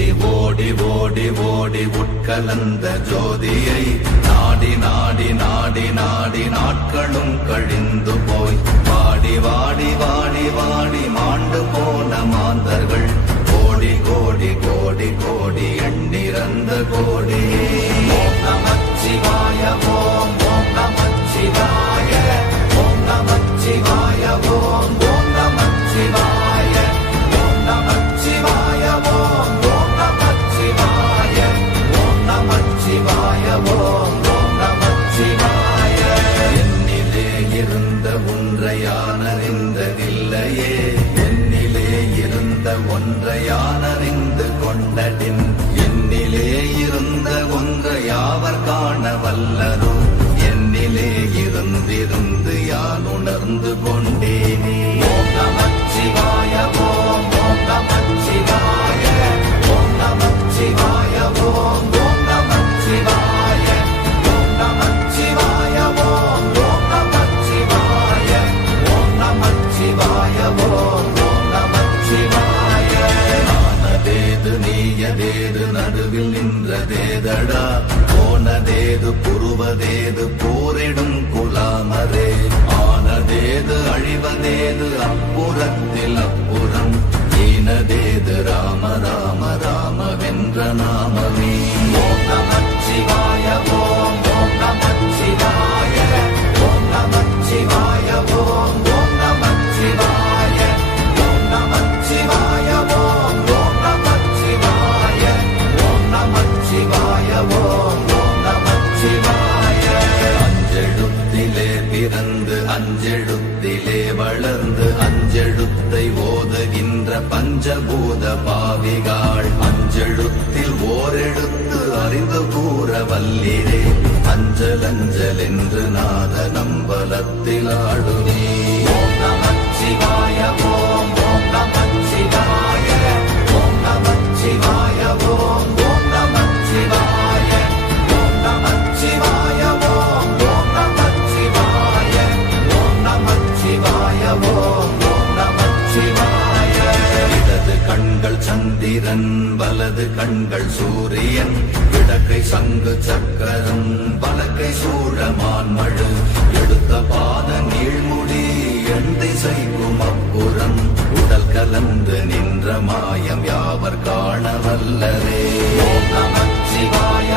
ஓடி ஓடி ஓடி உட்கலந்த ஜோதியை நாடி நாடி நாடி நாடி நாட்களும் கழிந்து போய் வாடி வாடி வாடி வாடி மாண்டு போன மாந்தர்கள் கோடி கோடி கோடி கோடி எண்ணிறந்த கோடி. ஓம் நமச்சிவாய ஓம் ஓம் நமச்சிவாய ஓம் நமச்சிவாய ஓம் ஓம் நமச்சிவாய ஓம் நமச்சிவாய ஓம் ஓம் நமச்சிவாய ஓம் நமச்சிவாய ஓம் ஓம் நமச்சிவாய. என்னிலே இருந்த ஒன்றை யான் அறிந்ததில்லையே, என்னிலே இருந்த ஒன்றை யான் அறிந்து கொண்டடின், என்னிலே இருந்த ஒன்றை யாவர் காண வல்லரோ, என்னிலே இருந்திருந்து யான் உணர்ந்து கொண்டேனே. ஓம் நமச்சிவாய ஓம் ஓம் நமச்சிவாய ஓம் நமச்சிவாய ஓம் ஓம் நமச்சிவாய ஓம் நமச்சிவாய ஓம் ஓம் நமச்சிவாய ஓம் நமச்சிவாய ஓம் ஓம் நமச்சிவாய. ஆனதேது நீயதேது நடுவில் நின்றதேதடா, போனதேது புருவதேது போரிடும் குலாமரே, ஆனதேது அழிவதேது அப்புறத்தில் அப்புறம், ஈனதேது ராம ராம ராம வென்ற நாமமே. ஓம் நமச்சிவாய ஓம் ஓம் நமச்சிவாய ஓம் நமச்சிவாய ஓம் ஓம் நமச்சிவாய ஓம் நமச்சிவாய ஓம் ஓம் நமச்சிவாய ஓம் நமச்சிவாய ஓம் ஓம் நமச்சிவாய. அஞ்செழுத்திலே பிறந்து அஞ்செழுத்திலே வளர்ந்து அஞ்செழுத்தை ஓதுகின்ற பஞ்சபூத பாவிகாள், அஞ்செழுத்தில் ஓரெழுத்து அறிந்து கூற வல்லிரே, அஞ்சல் அஞ்சல் என்று நாத நம்பலத்தில் ஆடுவே. ஓம் நமச்சிவாய ஓம் ஓம் நமச்சிவாய ஓம் நமச்சிவாய ஓம் ஓம் நமச்சிவாய ஓம் நமச்சிவாய ஓம் ஓம் நமச்சிவாய ஓம் நமச்சிவாய ஓம் ஓம் நமச்சிவாய. இடது கண்கள் சந்திரன் வலது கண்கள் சூரியன், இடக்கை சங்கு சக்கரம் வலக்கை சூழமான் மழு, எடுத்த பாத நீழ்முடி எண் திசைக்கும் அப்புறம், உடல் கலந்து நின்ற மாயம் யாவர் காண வல்லரே. ஓம் நமச்சிவாய